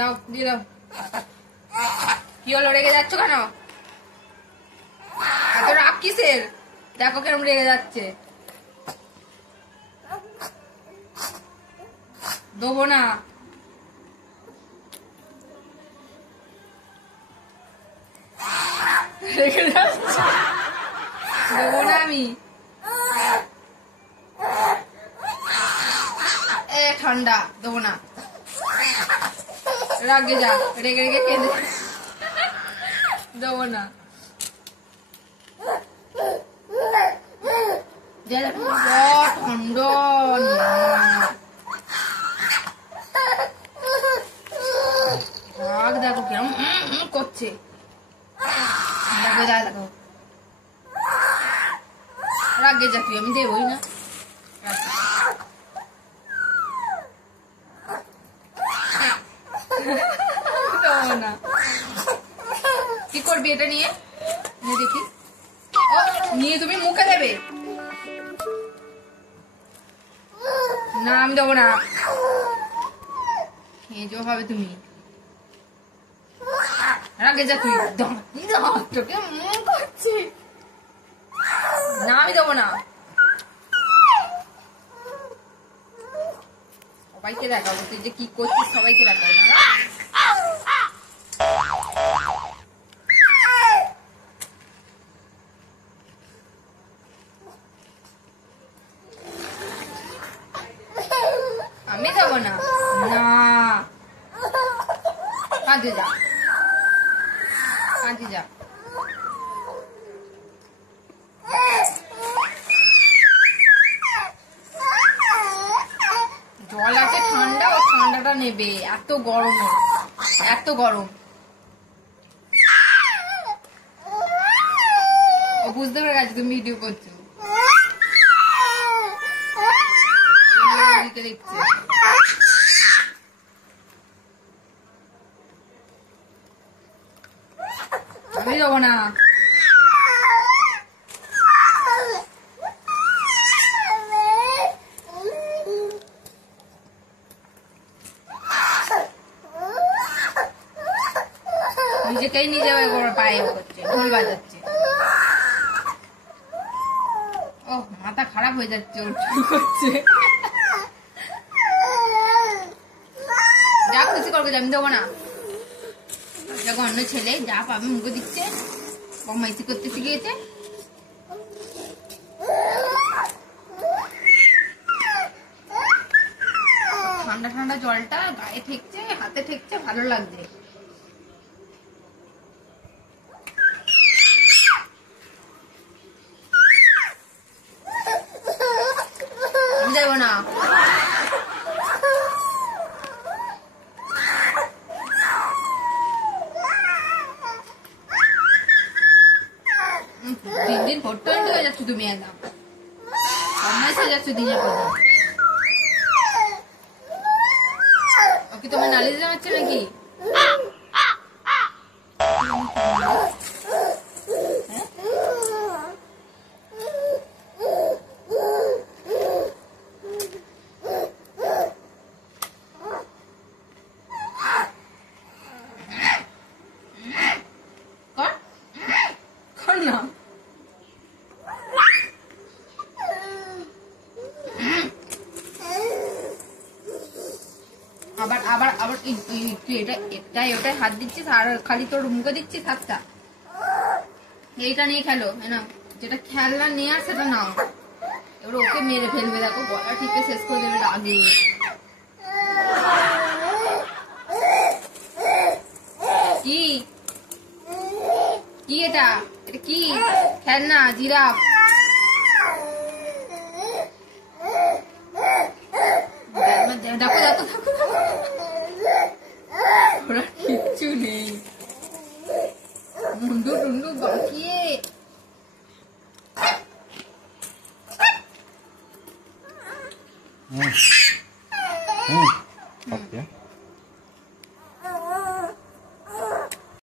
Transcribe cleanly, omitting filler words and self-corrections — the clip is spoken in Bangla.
দাও দিয়ে দাও। কি হলো, রেগে যাচ্ছ কেন? এত রাগ কিসের? দেখো কেমন রেগে যাচ্ছে। দেবো না। রেগে যাচ্ছে, দেবো না আমি। ঠান্ডা, দেবো না। রাগে যা, রেগে রেগে কেঁদে, দেবো না। ঠান্ডা রাগ দেখো কেমন করছে। দেখো যা, দেখো রাগে যা তুই, আমি দেবই না। না কি করবি এটা নিয়ে? দেখি, নিয়ে তুমি মুখে দেবে না? আমি দেবো না, খেয়ে হবে তুমি। রাগে যা তুই, তোকে মন করছি না, আমি দেবো না। সবাইকে দেখাবো তুই যে কি করছিস, সবাইকে দেখাবো না। আমি যাবো না, না কাঁদে যা, কাঁদে যা। জল আছে ঠান্ডা, ও ঠান্ডাটা নেবে। এত গরম, এত গরম। ও বুঝতে পেরে গেছে তুমি ভিডিও করছো, দেখছে। আমি যাবো না। নিজেকেই নিজে পায়ে করছে, ঢোল বাজাচ্ছে। ও মাথা খারাপ হয়ে যাচ্ছে, ওর করছে। যা খুশি করবে, আমি দেবো না। যখন অন্য ছেলে যা পাবে মুখে দিচ্ছে, বদমাইশি করতে শিখিয়েছে। ঠান্ডা ঠান্ডা জলটা গায়ে ঠেকছে, হাতে ঠেকছে, ভালো লাগছে। আমি যাবো না। দিন দিন ফটো হয়ে যাচ্ছ তুমি, একদম বদমাইশ হয়ে যাচ্ছ দিনের পর দিন। ওকে তোমার নালিশ জানাচ্ছে নাকি? কর না। আবার আবার আবার তুই এটাই ওটাই হাত দিচ্ছিস, আর খালি তোর মুখে দিচ্ছিস হাতটা। এইটা নিয়ে খেলো, না যেটা খেলনা নিয়ে আর সেটা নাও। এবার ওকে মেরে ফেলবে, দেখো গলা টিপে শেষ করে দেবে রাগে। কি কি এটা? এটা কি খেলনা? জিরাফ? দেখো দেখো দেখো, ওরা কিচ্ছু নেই, মুন্ডু টুন্ডু বাঁকিয়ে। হুম